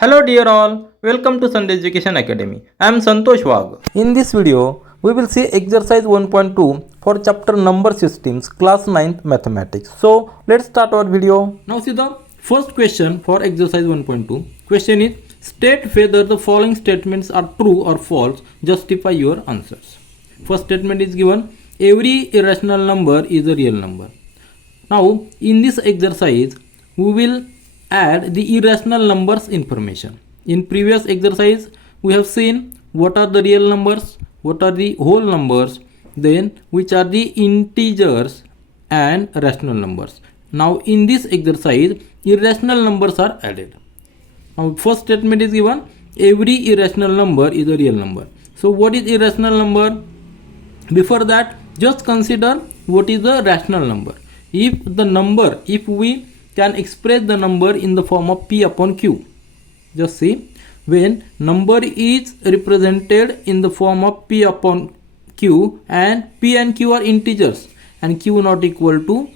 Hello dear all, welcome to Sandhya Education Academy. I am Santosh Wag. In this video, we will see exercise 1.2 for chapter number systems, class 9th mathematics. So, let's start our video. Now see the first question for exercise 1.2. Question is, state whether the following statements are true or false. Justify your answers. First statement is given, every irrational number is a real number. Now, in this exercise, we will add the irrational numbers information. In previous exercise, we have seen what are the real numbers, what are the whole numbers, then which are the integers and rational numbers. Now in this exercise, irrational numbers are added. Now first statement is given, every irrational number is a real number. So what is irrational number? Before that, just consider what is the rational number. If we can express the number in the form of P upon Q. Just see, when number is represented in the form of P upon Q and P and Q are integers and Q not equal to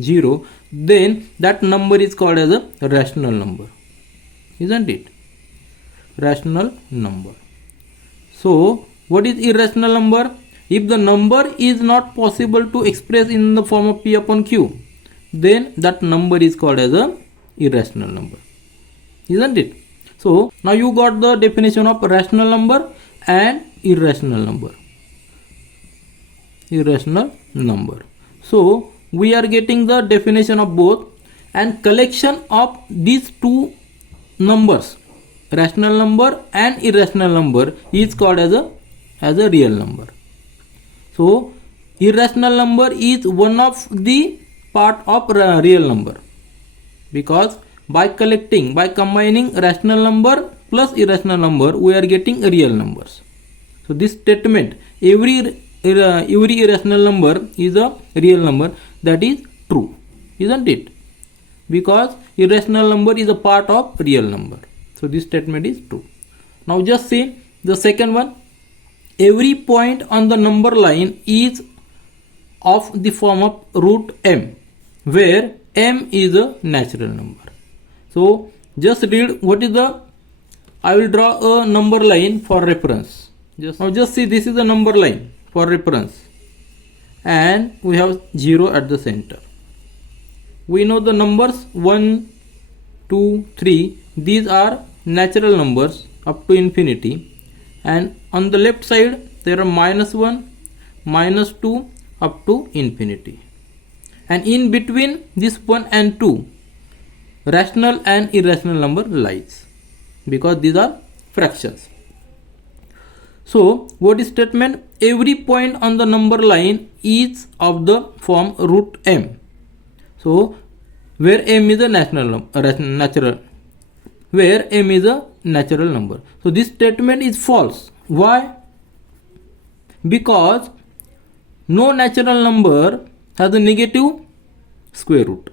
0, then that number is called as a rational number. Isn't it? Rational number. So, what is irrational number? If the number is not possible to express in the form of P upon Q, then that number is called as a irrational number, isn't it? So now you got the definition of rational number and irrational number. So we are getting the definition of both, and collection of these two numbers, rational number and irrational number, is called as a real number. So irrational number is one of the part of real number, because by combining rational number plus irrational number, we are getting real numbers. So this statement, every irrational number is a real number, that is true, isn't it? Because irrational number is a part of real number. So this statement is true. Now just see the second one, every point on the number line is of the form of root m, where m is a natural number. So just read what is the, I will draw a number line for reference. Just see, this is a number line for reference and we have 0 at the center. We know the numbers 1, 2, 3, these are natural numbers up to infinity, and on the left side there are -1, -2 up to infinity, and in between this 1 and 2, rational and irrational number lies, because these are fractions. So what is statement? Every point on the number line is of the form root m. So where m is a natural, where m is a natural number. So this statement is false. Why? Because no natural number has a negative square root.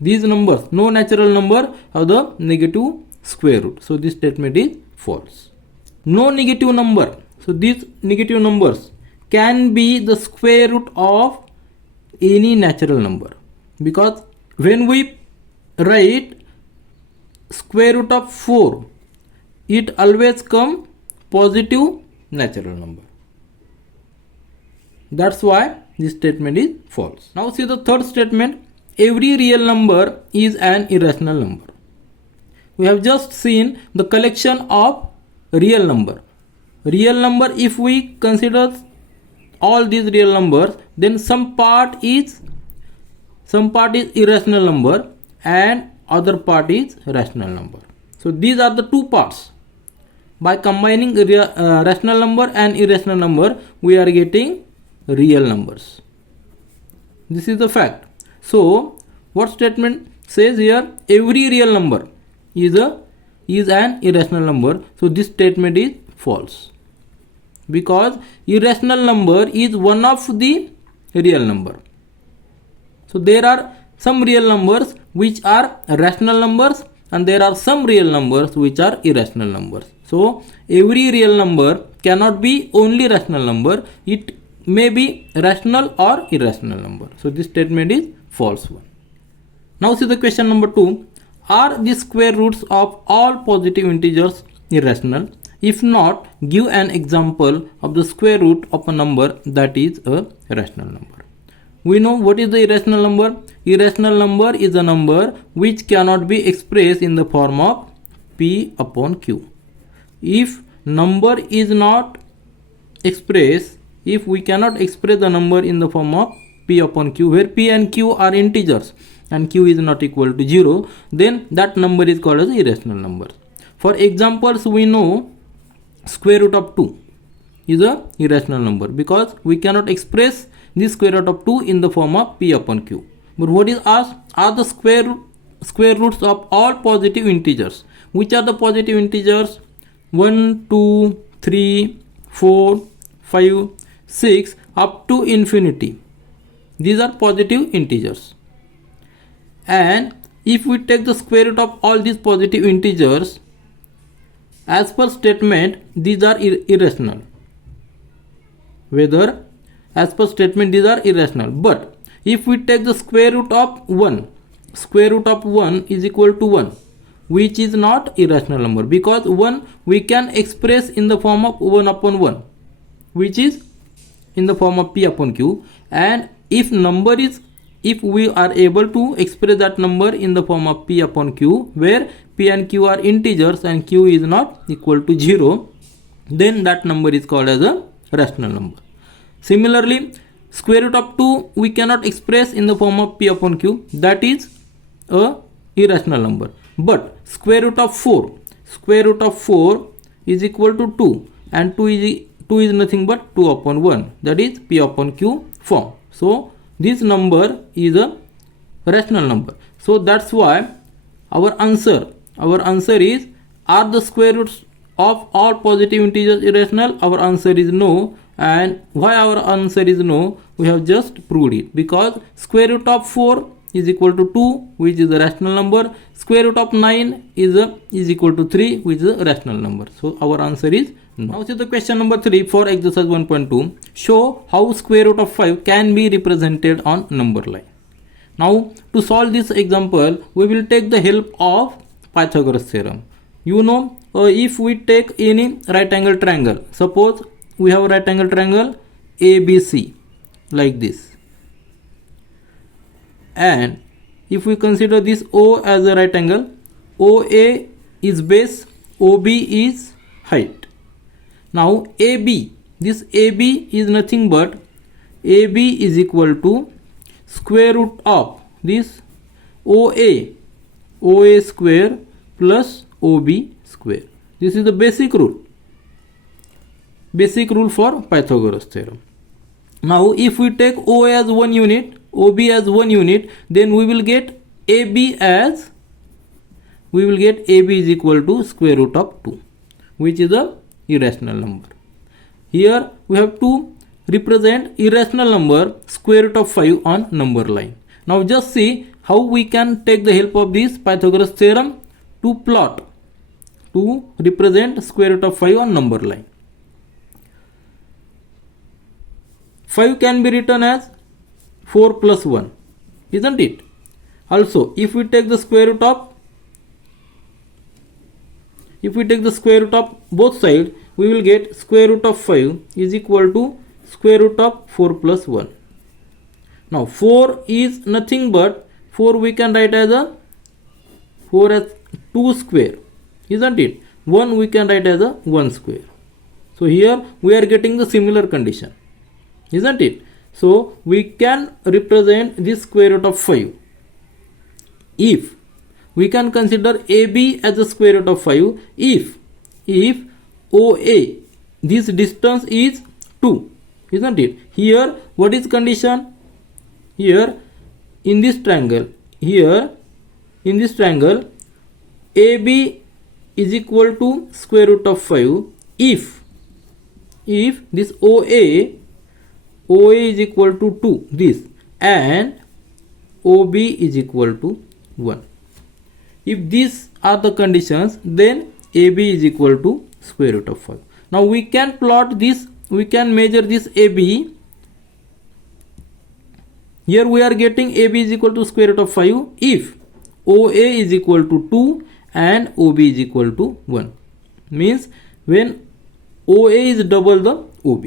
These numbers, no natural number have the negative square root. So this statement is false. No negative number. So these negative numbers can be the square root of any natural number, because when we write square root of 4, it always come positive natural number. That's why this statement is false. Now see the third statement, every real number is an irrational number. We have just seen the collection of real number. Real number, if we consider all these real numbers, then some part is irrational number and other part is rational number. So these are the two parts. By combining rational number and irrational number, we are getting real numbers. This is the fact. So what statement says here? Every real number is an irrational number. So this statement is false, because irrational number is one of the real number. So there are some real numbers which are rational numbers, and there are some real numbers which are irrational numbers. So every real number cannot be only rational number. It may be rational or irrational number. So this statement is false one. Now see the question number 2. Are the square roots of all positive integers irrational? If not, give an example of the square root of a number that is a rational number. We know what is the irrational number. Irrational number is a number which cannot be expressed in the form of p upon q. If number is not expressed, if we cannot express the number in the form of p upon q, where p and q are integers and q is not equal to 0, then that number is called as irrational number. For examples, we know square root of 2 is a irrational number because we cannot express the square root of 2 in the form of p upon q. But what is asked are the square roots of all positive integers. Which are the positive integers? 1, 2, 3, 4, 5, 6 up to infinity. These are positive integers. And if we take the square root of all these positive integers, as per statement, these are irrational. Whether as per statement these are irrational. But if we take the square root of 1, square root of 1 is equal to 1, which is not irrational number, because 1 we can express in the form of 1 upon 1, which is in the form of p upon q. And if we are able to express that number in the form of p upon q, where p and q are integers and q is not equal to 0, then that number is called as a rational number. Similarly, square root of 2 we cannot express in the form of p upon q, that is a irrational number. But square root of 4 is equal to 2, and 2 is nothing but 2 upon 1, that is p upon q form. So this number is a rational number. So that's why our answer is, are the square roots of all positive integers irrational? Our answer is no. And why our answer is no? We have just proved it, because square root of 4 is equal to 2, which is a rational number. Square root of 9 is equal to 3, which is a rational number. So our answer is no. Now see the question number 3 for exercise 1.2. Show how square root of 5 can be represented on number line. Now to solve this example, we will take the help of Pythagoras theorem. You know, if we take any right angle triangle, suppose we have a right angle triangle ABC like this, and if we consider this O as a right angle, OA is base, OB is height. Now AB, this AB is nothing but AB is equal to square root of this OA square plus OB square. This is the basic rule for Pythagoras theorem. Now if we take OA as 1 unit, OB as 1 unit, then we will get AB is equal to square root of 2, which is a irrational number. Here we have to represent irrational number square root of 5 on number line. Now just see how we can take the help of this Pythagoras theorem to represent square root of 5 on number line. 5 can be written as 4 plus 1, isn't it? Also, if we take the square root of both sides, we will get square root of 5 is equal to square root of 4 plus 1. Now 4 is nothing but 4 we can write as 2 square, isn't it? 1 we can write as 1 square. So here we are getting the similar condition, isn't it? So we can represent this square root of 5 if we can consider AB as the square root of 5 if OA, this distance is 2, isn't it? Here what is condition? Here in this triangle AB is equal to square root of 5 if this OA is equal to 2, this, and OB is equal to 1. If these are the conditions, then AB is equal to square root of 5. Now we can plot this, we can measure this AB. Here we are getting AB is equal to square root of 5 if OA is equal to 2 and OB is equal to 1. Means when OA is double the OB.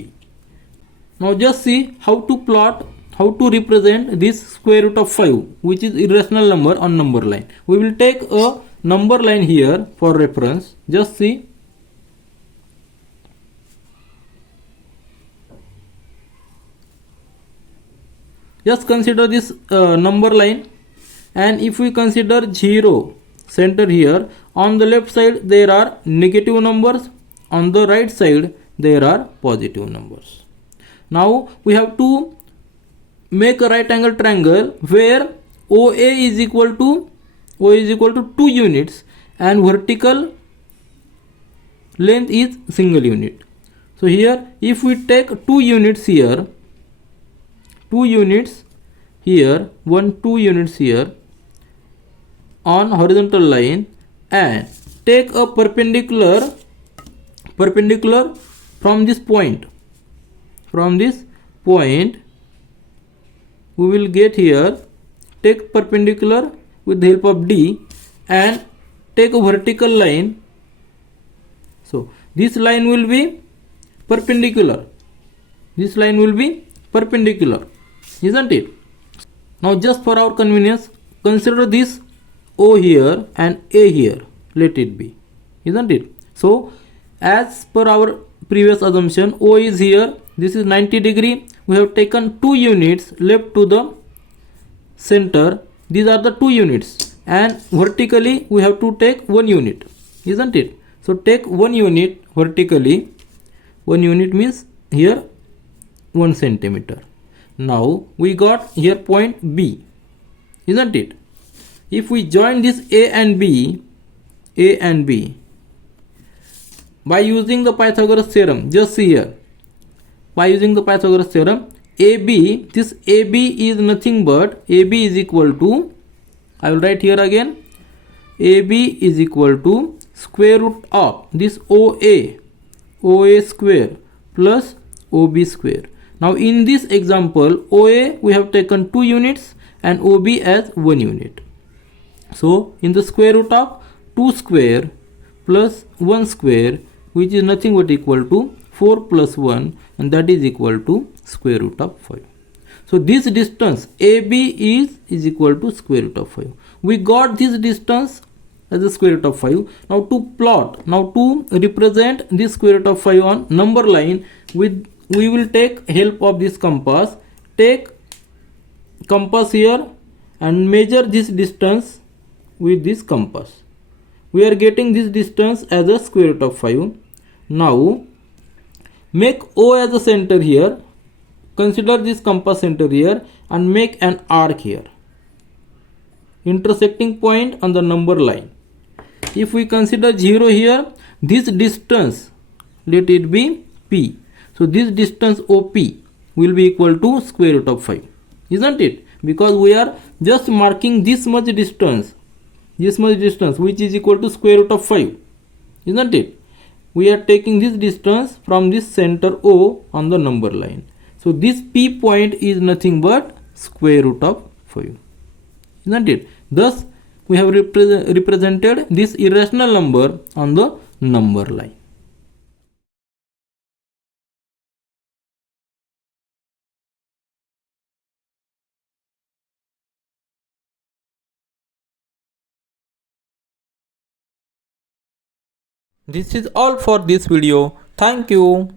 Now just see how to plot, how to represent this square root of 5, which is irrational number on number line. We will take a number line here for reference. Just see. Just consider this number line, and if we consider 0 center here, on the left side there are negative numbers, on the right side there are positive numbers. Now we have to make a right angle triangle where OA is equal to 2 units and vertical length is single unit. So here if we take 2 units here, 2 units here, 2 units here on horizontal line, and take a perpendicular from this point. From this point we will get here, take perpendicular with the help of D and take a vertical line. So this line will be perpendicular. This line will be perpendicular, isn't it? Now just for our convenience, consider this O here and A here. Let it be, isn't it? So as per our previous assumption, O is here. This is 90 degree. We have taken 2 units left to the center. These are the 2 units, and vertically we have to take 1 unit, isn't it? So take 1 unit vertically. 1 unit means here 1 centimeter. Now we got here point B, isn't it? If we join this A and B by using the Pythagoras theorem, just see here, by using the Pythagoras theorem, AB, this AB is nothing but AB is equal to, I will write here again, AB is equal to square root of this OA square plus OB square. Now in this example, OA we have taken 2 units and OB as 1 unit. So in the square root of 2 square plus 1 square, which is nothing but equal to 4 plus 1, and that is equal to square root of 5. So this distance AB is equal to square root of 5. We got this distance as the square root of 5. Now to represent this square root of 5 on number line, we will take help of this compass. Take compass here and measure this distance with this compass. We are getting this distance as a square root of 5. Now make O as a center here. Consider this compass center here and make an arc here, intersecting point on the number line. If we consider 0 here, this distance, let it be P. So this distance OP will be equal to square root of 5, isn't it? Because we are just marking this much distance, which is equal to square root of 5, isn't it? We are taking this distance from this center O on the number line. So this P point is nothing but square root of 5, isn't it? Thus we have represented this irrational number on the number line. This is all for this video. Thank you.